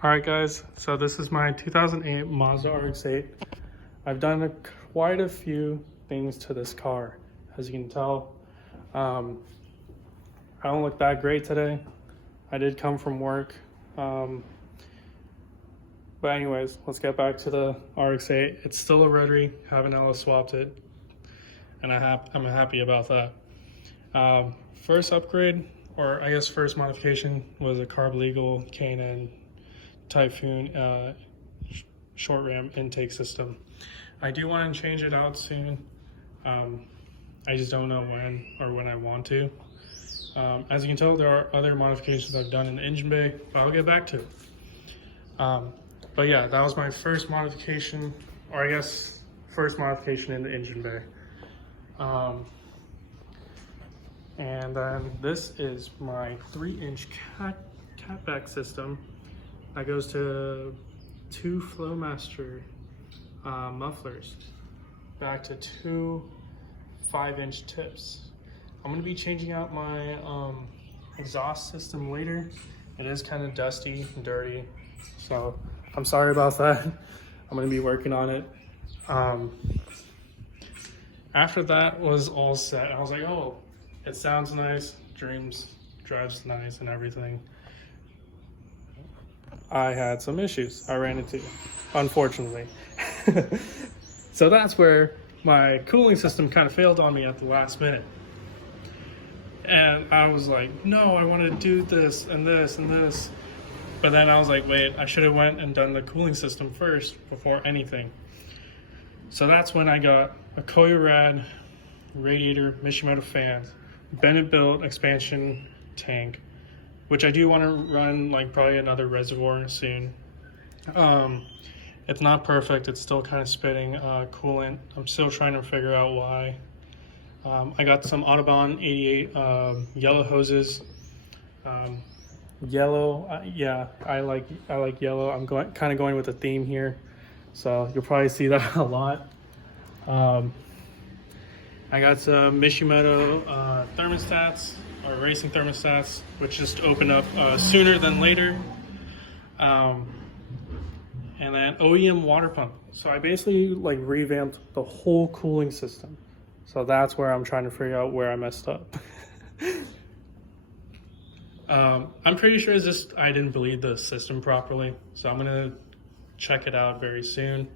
All right, guys, so this is my 2008 Mazda RX-8. I've done quite a few things to this car. As you can tell, I don't look that great today. I did come from work. But anyways, let's get back to the RX-8. It's still a rotary, haven't LS swapped it, and I'm happy about that. First upgrade, or I guess first modification, was a carb legal K&N Typhoon short ram intake system. I do want to change it out soon. I just don't know when I want to. As you can tell, there are other modifications I've done in the engine bay, but I'll get back to it. But yeah, that was my first modification, or I guess first modification in the engine bay. And then this is my 3-inch catback system that goes to 2 Flowmaster mufflers back to 2 5-inch tips. I'm going to be changing out my exhaust system later. It is kind of dusty and dirty, so I'm sorry about that. I'm going to be working on it. After that was all set, I was like, oh, it sounds nice, drives nice and everything. I had some issues I ran into, unfortunately. So that's where my cooling system kind of failed on me at the last minute. And I was like, no, I want to do this and this and this. But then I was like, wait, I should have went and done the cooling system first before anything. So that's when I got a Koyorad radiator, Mishimoto fans, Bennett built expansion tank, which I do want to run like probably another reservoir soon. It's not perfect. It's still kind of spitting coolant. I'm still trying to figure out why. I got some Audubon 88 yellow hoses. Yellow, yeah, I like yellow. I'm kind of going with a theme here, so you'll probably see that a lot. I got some Mishimoto thermostats, or racing thermostats, which just open up sooner than later. And then OEM water pump. So I basically like revamped the whole cooling system. So that's where I'm trying to figure out where I messed up. I'm pretty sure it's just I didn't bleed the system properly. So I'm gonna check it out very soon.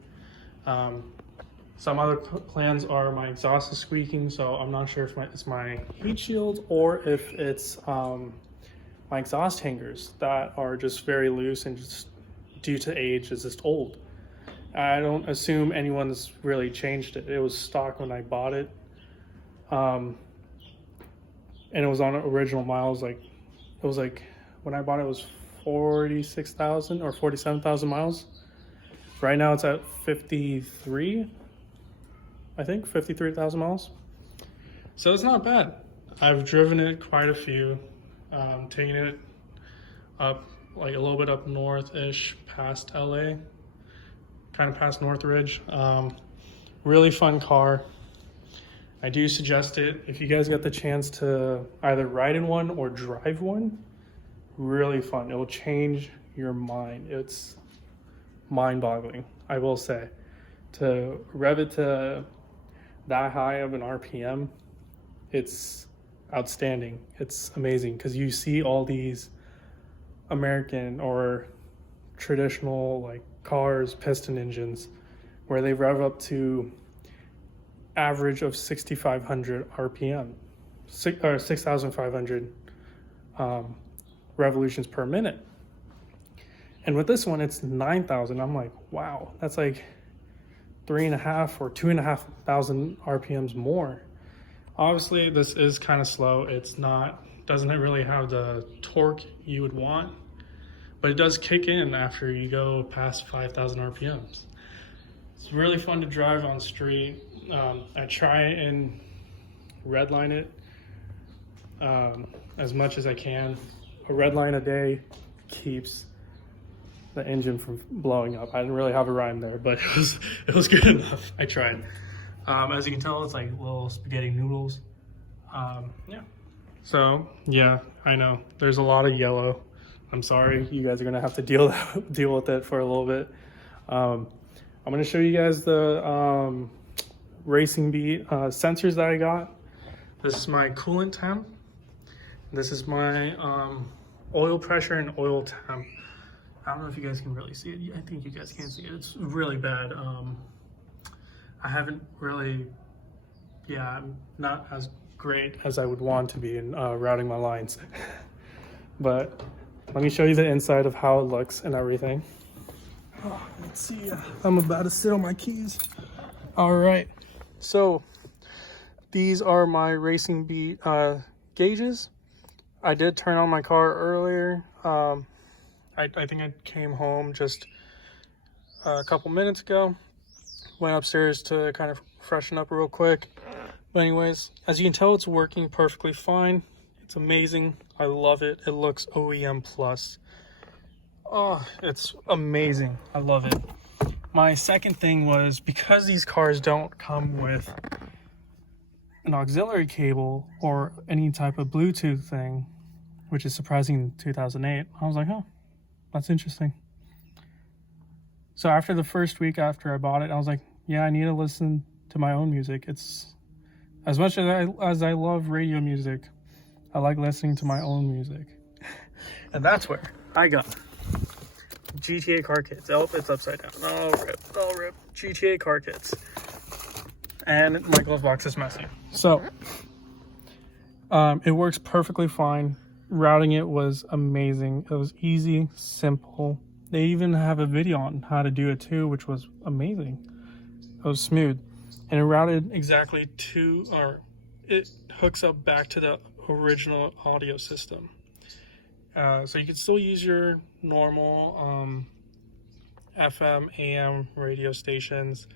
Some other plans are my exhaust is squeaking, so I'm not sure if it's my heat shield or if it's my exhaust hangers that are just very loose and just due to age is just old. I don't assume anyone's really changed it. It was stock when I bought it. And it was on original miles. It was like when I bought it was 46,000 or 47,000 miles. Right now it's at 53, I think 53,000 miles. So it's not bad. I've driven it quite a few, taking it up like a little bit up north-ish past LA, kind of past Northridge. Really fun car. I do suggest it if you guys get the chance to either ride in one or drive one. Really fun. It will change your mind. It's mind-boggling, I will say. To rev it to that high of an RPM, it's outstanding. It's amazing because you see all these American or traditional like cars, piston engines, where they rev up to average of 6,500 RPM, or 6,500 revolutions per minute. And with this one, it's 9,000. I'm like, wow, that's like 3.5 or 2,500 RPMs more. Obviously, this is kind of slow. Doesn't really have the torque you would want, but it does kick in after you go past 5,000 RPMs. It's really fun to drive on street. I try and redline it as much as I can. A red line a day keeps the engine from blowing up. I didn't really have a rhyme there, but it was good enough. I tried. As you can tell, it's like little spaghetti noodles. Yeah. So yeah, I know there's a lot of yellow I'm sorry, you guys are gonna have to deal with it for a little bit. I'm gonna show you guys the Racing Beat sensors that I got. This is my coolant temp. This is my oil pressure and oil temp. I don't know if you guys can really see it. I think you guys can see it. It's really bad. I haven't really, I'm not as great as I would want to be in routing my lines. But let me show you the inside of how it looks and everything. Oh, let's see. I'm about to sit on my keys. All right. So these are my Racing Beat gauges. I did turn on my car earlier. I think I came home just a couple minutes ago. Went upstairs to kind of freshen up real quick. But anyways, as you can tell, it's working perfectly fine. It's amazing. I love it. It looks OEM plus. Oh, it's amazing. I love it. My second thing was, because these cars don't come with an auxiliary cable or any type of Bluetooth thing, which is surprising in 2008, I was like, oh, that's interesting. So after the first week after I bought it, I was like, yeah, I need to listen to my own music. It's as much as I love radio music, I like listening to my own music. And that's where I got GTA car kits. Oh, it's upside down. Oh, rip. GTA car kits. And my glove box is messy. So, it works perfectly fine. Routing it was amazing. It was easy, simple. They even have a video on how to do it too, which was amazing. It was smooth. And it routed exactly it hooks up back to the original audio system. So you can still use your normal FM, AM radio stations.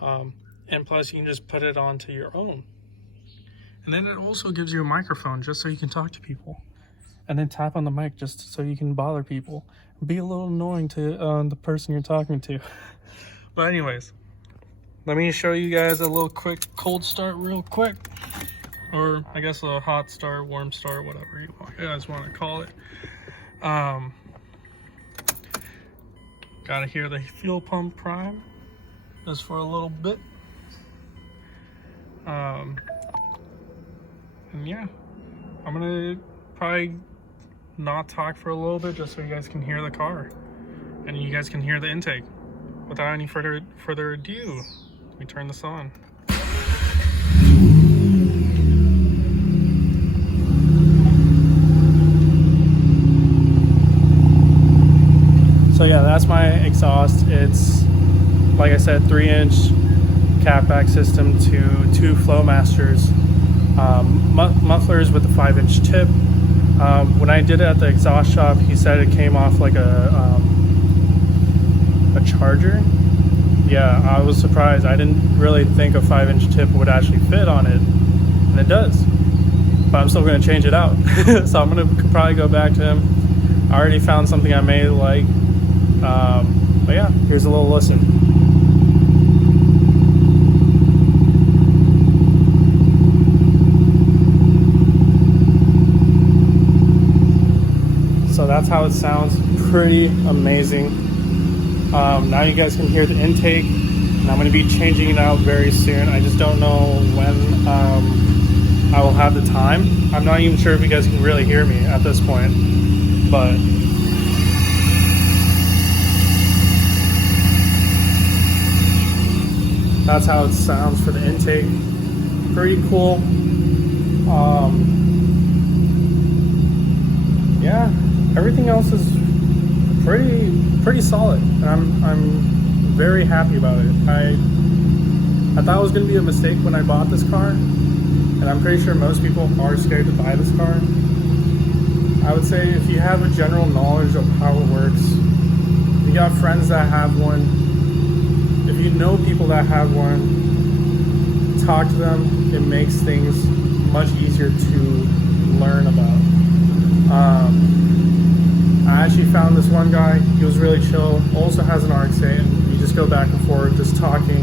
And plus you can just put it onto your own. And then it also gives you a microphone just so you can talk to people. And then tap on the mic just so you can bother people. Be a little annoying to the person you're talking to. But anyways, let me show you guys a little quick cold start real quick. Or I guess a hot start, warm start, whatever you guys want to call it. Gotta hear the fuel pump prime just for a little bit. And yeah, I'm gonna probably not talk for a little bit just so you guys can hear the car and you guys can hear the intake. Without any further ado, let me turn this on. So yeah, that's my exhaust. It's, like I said, 3-inch catback system to 2 Flowmasters, mufflers with a 5-inch tip. When I did it at the exhaust shop, he said it came off like a charger. Yeah, I was surprised. I didn't really think a 5-inch tip would actually fit on it, and it does. But I'm still going to change it out. So I'm going to probably go back to him. I already found something I may like. But yeah, here's a little listen. So that's how it sounds. Pretty amazing. Now you guys can hear the intake, and I'm going to be changing it out very soon. I just don't know when I will have the time. I'm not even sure if you guys can really hear me at this point, but that's how it sounds for the intake. Pretty cool. Yeah, everything else is pretty solid, and I'm very happy about it. I thought it was going to be a mistake when I bought this car, and I'm pretty sure most people are scared to buy this car. I would say if you have a general knowledge of how it works, if you got friends that have one, if you know people that have one, talk to them. It makes things much easier to learn about. I actually found this one guy. He was really chill. Also has an RX8, and we just go back and forth, just talking.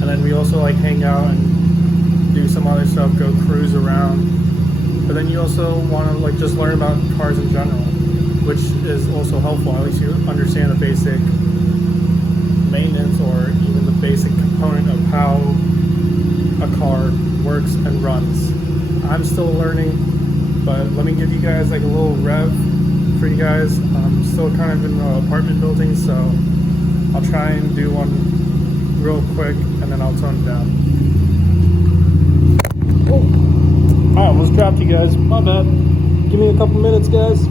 And then we also like hang out and do some other stuff, go cruise around. But then you also want to like just learn about cars in general. which is also helpful. At least you understand the basic maintenance or even the basic component of how a car works and runs. I'm still learning, but let me give you guys like a little rev for you guys. I'm still kind of in the apartment building, so I'll try and do one real quick and then I'll tone it down. Oh, I almost dropped you guys. My bad. Give me a couple minutes, guys.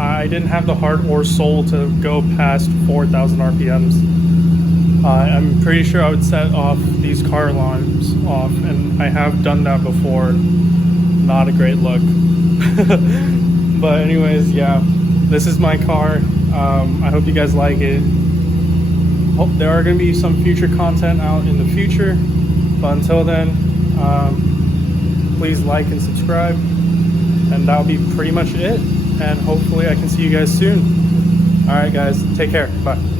I didn't have the heart or soul to go past 4,000 RPMs. I'm pretty sure I would set off these car alarms off, and I have done that before. Not a great look. But anyways, yeah, this is my car. I hope you guys like it. Hope there are going to be some future content out in the future. But until then, please like and subscribe. And that'll be pretty much it. And hopefully I can see you guys soon. All right, guys, take care. Bye.